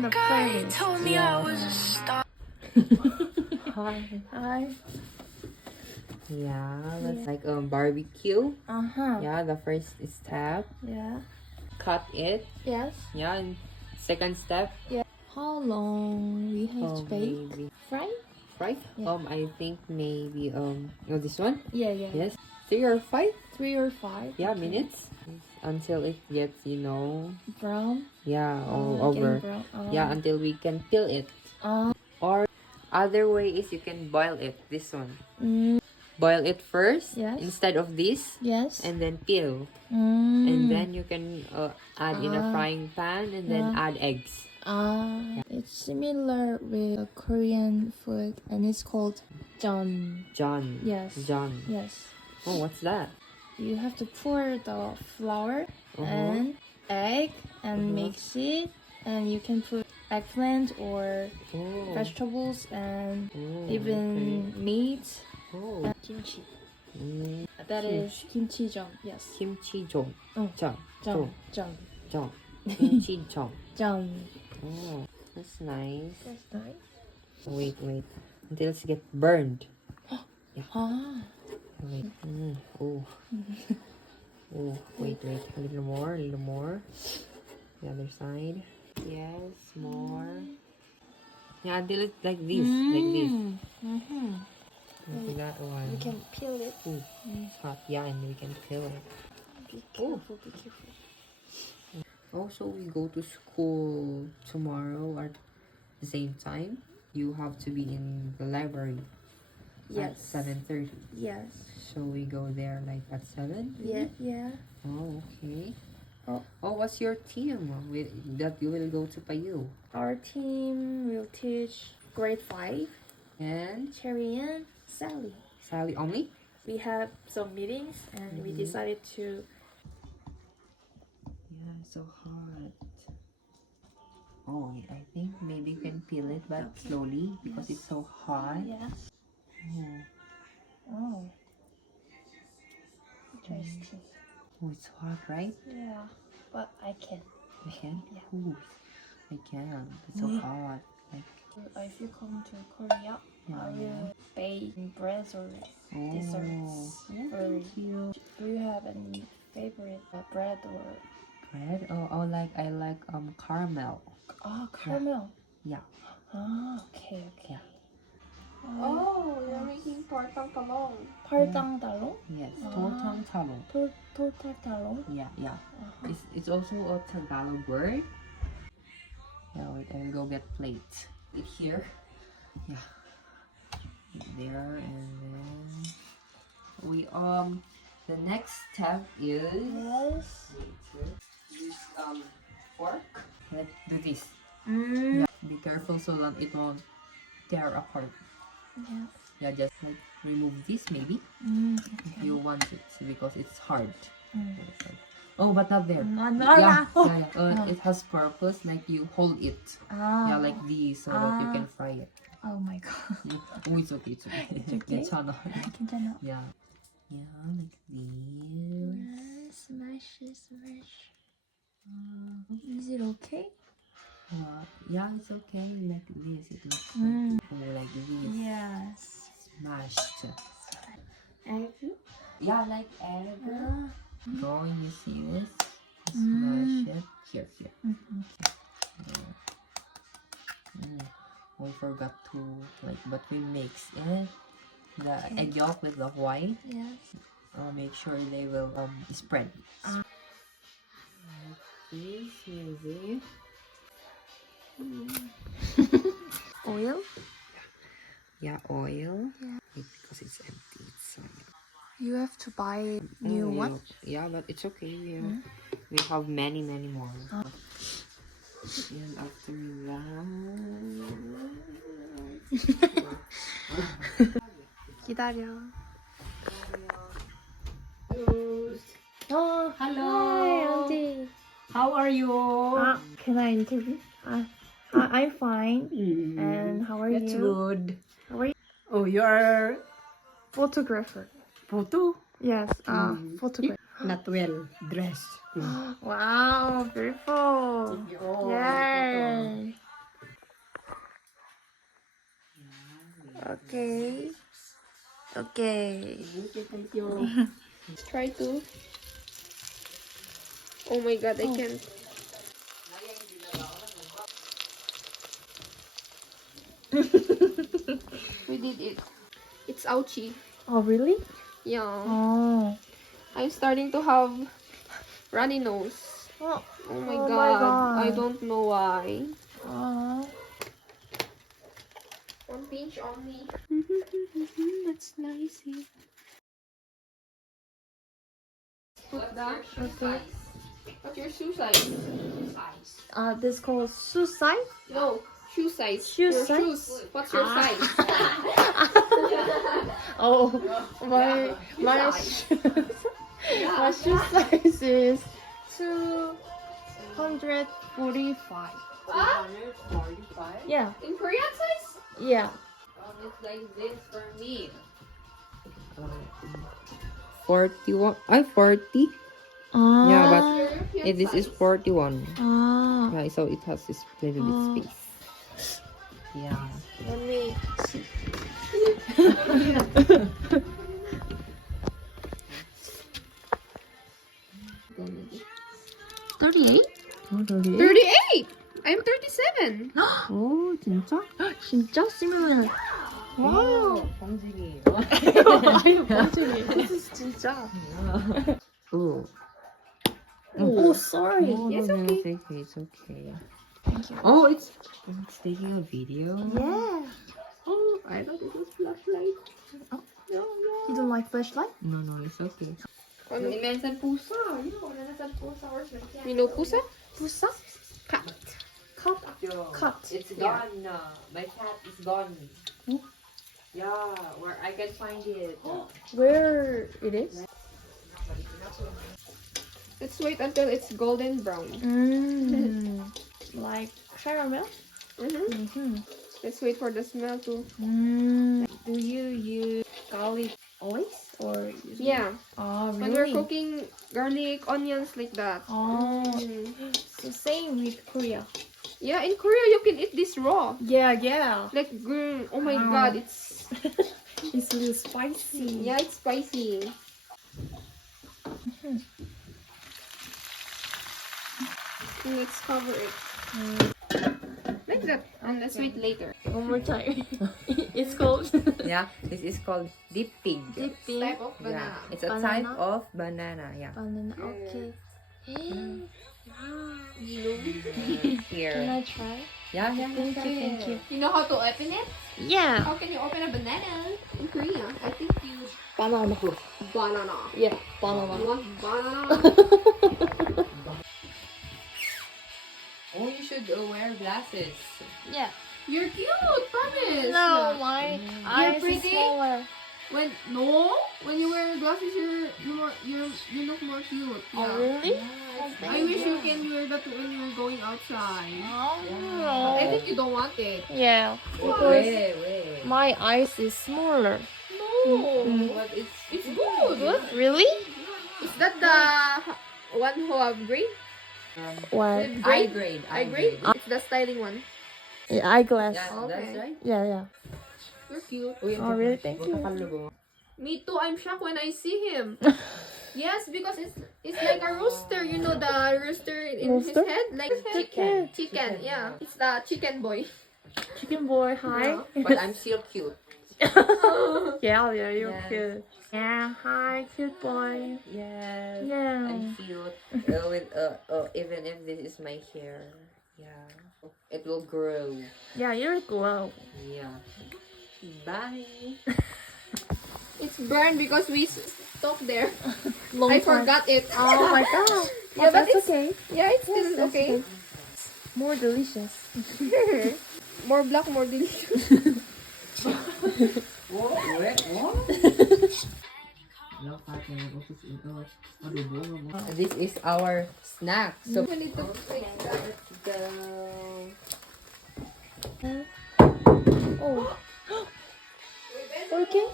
in the playlist. Told me I was a star. Hi. Hi. Yeah, that's like barbecue. Yeah, the first step, Yeah. cut it. Yes. Yeah, and second step, Yeah. How long we have to bake? maybe Fry? Yeah. I think maybe this one. Yeah. Yes, 3 or 5. 3 or 5. Yeah, okay. minutes until it gets Brown. yeah, all Getting over. brown. Yeah, until we can peel it. Or other way is you can boil it. This one. Boil it first. Yes. Instead of this. Yes. And then peel. And then you can add in a frying pan and then add eggs. It's similar with Korean food and it's called jan. John. Yes. John. Yes. Oh, what's that? You have to pour the flour and egg and mix it, and you can put eggplant or vegetables and even meat and kimchi. That is kimchi jang. Yes. Kimchi jong. Jang. Jong. Kimchi jong. Jang. Oh, that's nice. That's nice. Wait. Until it gets burned. Wait. Oh. Oh, wait. A little more. The other side. Yes, more. Yeah, until it's like this. Like that one. You can peel it. Ooh, hot. Yeah, and we can peel it. Be careful. Also, we go to school tomorrow at the same time. You have to be in the library at 7:30. Yes. So we go there like at 7? Yeah. Oh, okay. Oh. What's your team that you will go to Payu? Our team will teach grade 5. And Cherry and Sally. Sally only? We have some meetings and we decided to. Yeah, it's so hot. Oh, I think maybe you can peel it, but slowly because it's so hot. Yes. Oh. Interesting. Oh, it's hot, right? Yeah, but I can. You can? Yeah. Ooh, I can. It's so hot. Like, If you come to Korea, I will bake breads or desserts. thank you. Do you have any favorite bread or? Bread? Oh, I like caramel. Caramel. Yeah. Okay. Yeah. Oh, you're making tortang talong. 팔당 달롱? Yes, tortang talong. 톨탈 달롱? Yeah. It's also a Tagalog word. Yeah, wait, I will go get plate. It here. Yeah. There and then we the next step is Yes. use fork. Let's do this. Mm. Yeah, be careful so that it won't tear apart. Yeah. Yeah, just like remove this maybe if you want it because it's hard. Oh, but not there. Yeah. It has purpose, like you hold it. Yeah, like this so that you can fry it. Oh my god. Oh, it's okay. 괜찮아. 괜찮아. Yeah, like this. Smash. Is it okay? Yeah, it's okay. Like this, it looks like this. Yes. Smashed. Egg? Yeah, like egg. Go, you see this? Smash it. Here. We forgot to but we mix it. The egg yolk with the white. Yes. Make sure they will spread. Like this, maybe. Oil? Yeah, oil. Yeah. Because it's empty. So You have to buy new one? Yeah, but it's okay. We have many more. And after that, 기다려. Hello. Hi, auntie. How are you? Can I interview? I'm fine. And how are That's you? good. How are you? Oh, you are Photographer. photo? Yes, photographer. Not well dressed. Wow, beautiful. Oh, Yay. Okay. Okay. Thank you. Try to. Oh my god, I can't. We did it. It's ouchy. Oh, really? Yeah. Oh. I'm starting to have runny nose. Oh. Oh my Oh my god. God. I don't know why. Oh. One pinch only. That's nice. Put that. Okay. What's your shoe size? This called suicide. No, shoe size. Shoe your size? shoes. What's your size? Oh, my shoes. My shoe size is 245. 245? Yeah, In Korean size? yeah. It's like this for me. 41. 40. Yeah, but European this is size. 41. Ah. Yeah, so it has this little bit space. Yeah. Let me see. 38? Oh, 38! I'm 37. Oh, 진짜? 진짜? similar. 와우. 범직이. 아유, 범죄네. This is 진짜. Ooh. Oh, sorry. Oh, Yes, no, no, okay. it's okay. Thank you. Oh, it's taking a video. Yeah. Oh, I thought it was flashlight. Oh. No, You don't like flashlight? No, it's okay. Ano, minsan pusa. You know pusa? Pusa? Cat. Cut. Cut. It's Yeah. gone. My cat is gone. Yeah, where I can find it. Where it is? Let's wait until it's golden brown. Like caramel? Mm-hmm. Let's wait for the smell to. Do you use garlic always or? Yeah. Oh, When we're cooking garlic, onions like that. Oh, Mm. so same with Korea. Yeah, in Korea you can eat this raw. Yeah, yeah. Like, oh my Wow. god, it's. It's a little spicy. Yeah, it's spicy. Let's cover it. Like that. And let's wait later. One more time. It's called Yeah, this is called dipping. dipping Type of banana. Yeah, it's a Banana? type of banana. Yeah. banana. Okay. Here. Can I try? Yeah. Thank you, thank you. You know how to open it? Yeah. How can you open a banana in Korea? I think you Banana. banana. Yeah, You banana. want banana? Oh, you should wear glasses. Yeah. You're cute, promise. No, my eyes is pretty? smaller. When you wear glasses, you look more cute. Oh, Yeah. really? I wish you can wear that when you're going outside. Oh, I think you don't want it. yeah, because Wait. my eyes is smaller. No, But it's good. Really? Is that the one who have green? What? eye grade. Eye green? It's the styling one. Yeah, eyeglass. Yeah, that's Okay. right. Yeah. You're cute. Oh, really? Thank you. Me too. I'm shocked when I see him. Yes, because it's like a rooster. You know the rooster in Rooster? his head, like Chicken. Chicken. Yeah, it's the chicken boy. Chicken boy, hi. But I'm still cute. Yeah, you're Yes. cute. Yeah, hi, cute boy. Yes. Yeah. I'm cute. Even if this is my hair. Yeah. It will grow. Yeah, you're glow. Yeah. Bye. It's burned because we stuck there. Long I time. forgot it. Oh my god. Yeah, but that's it's okay. Yeah, it's still That's okay. More delicious. More black, more delicious. This is our snack. So We need to fix that. Oh. Okay.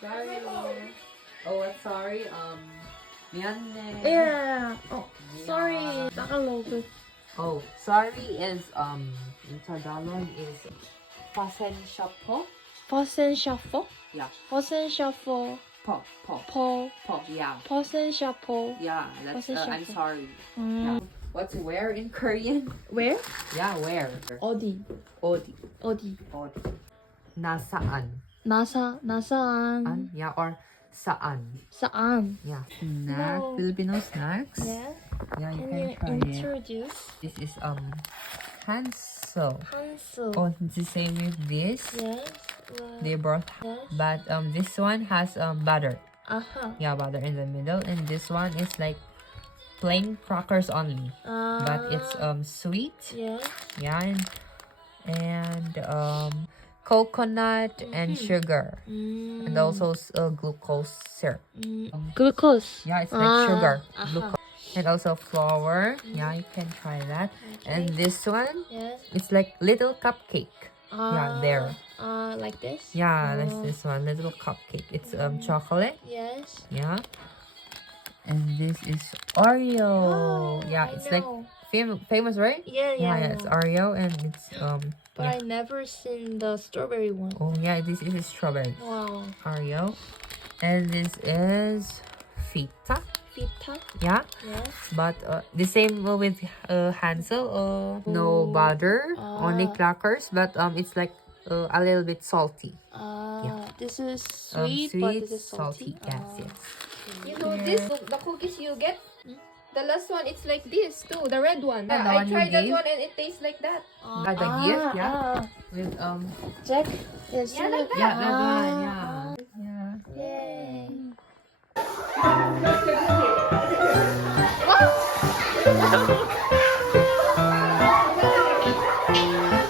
sorry. Oh, sorry. 미안해. Yeah. Oh, sorry. Tagalog. Oh, sorry is in Tagalog is Fasen shuffle. 퍼센 셔퍼? Yeah. 퍼센 셔퍼. Po. 퍼. Yeah. 퍼센 셔퍼. Yeah. That's. Fasen I'm shuffle. sorry. 음. Yeah. What's where in Korean? Where? Yeah. Where? 어디? 어디. 어디? Nasaan. 나사안. An. Yeah. Or saan. 사안. Yeah. Snack. No. Filipino snacks. Yeah. Yeah. You Can can you try it. introduce? This is Hansel. 한수. Oh, the same with this. Yes. They both, Yes. but this one has butter. 아하. Yeah, butter in the middle, and this one is like plain crackers only, but it's sweet. Yes. Yeah, and coconut and sugar, and also glucose syrup. 글루코스. Yeah, it's like sugar, aha. glucose, and also flour. Yeah, you can try that. And this one, Yes. it's like little cupcake. Yeah, there. Like this? Yeah, that's this one, little cupcake. It's chocolate. Yes. Yeah. And this is Oreo. Oh, Yeah, I it's like know. famous, right? Yeah, Yeah, I it's know. Oreo, and it's But yeah. I never seen the strawberry one. Oh yeah, this is strawberry Wow. Oreo, and this is Fita. Fita? Yeah, Yes. but the same with Hansel. No butter, only crackers, but it's like a little bit salty. This is sweet, but this is salty. Yes, yes. You know this, the cookies you get? The last one, it's like this too, the red one. Yeah, the I one you tried that gave? one and it tastes like that. The gift, yeah, with Jack. Yes. Yeah, like that. yeah, that one, yeah.